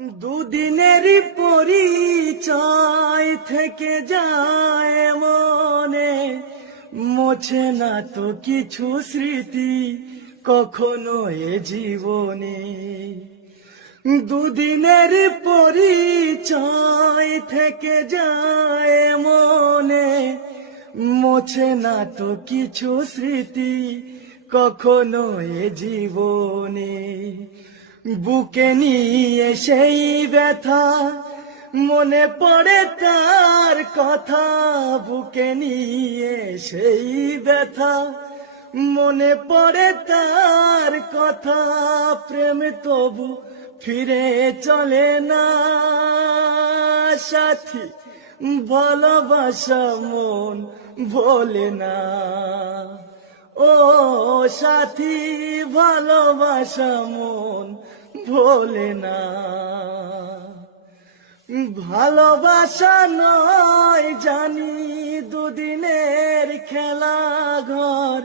দুদিনেরই পরিচয় থেকে যায় মনে। মোছে না তো কিছু স্মৃতি কখনো এ জীবনে। দুদিনের পরিচয় থেকে যায় মনে। মোছে না তো কিছু স্মৃতি কখনো এ জীবনে। বুকে নিয়ে সেই ব্যথা, মনে পড়ে তার কথা। বুকে নিয়ে সেই ব্যথা, মনে পড়ে তার কথা। প্রেম তবু ফিরে চলে না। সাথী, ভালোবাসা মন ভোলে না। ও সাথী, ভালোবাসা মন ভোলে না। ভালোবাসা নয় জানি দুদিনের খেলা ঘর।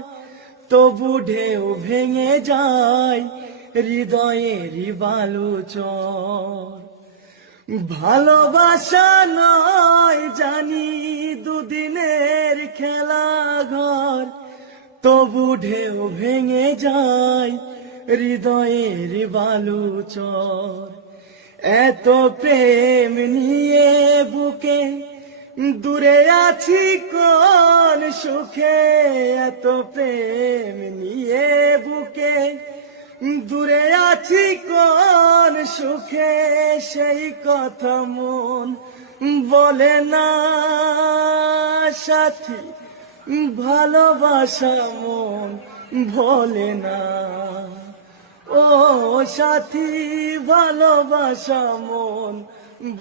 তবু ঢেউ ভেঙে যায় হৃদয়ের বালু চর। ভালোবাসা নয় জানি দুদিনের খেলা ঘর। তবু ঢেউ ভেঙে যায় হৃদয়ের বালু চর এত প্রেম নিয়ে বুকে দূরে আছি কোন সুখে? এত প্রেম নিয়ে বুকে দূরে আছি কোন সুখে? সেই কথা মন বলে না। সাথী, ভালোবাসা মন ভোলে না। সাথী ভালোবাসা মন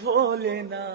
ভোলে না।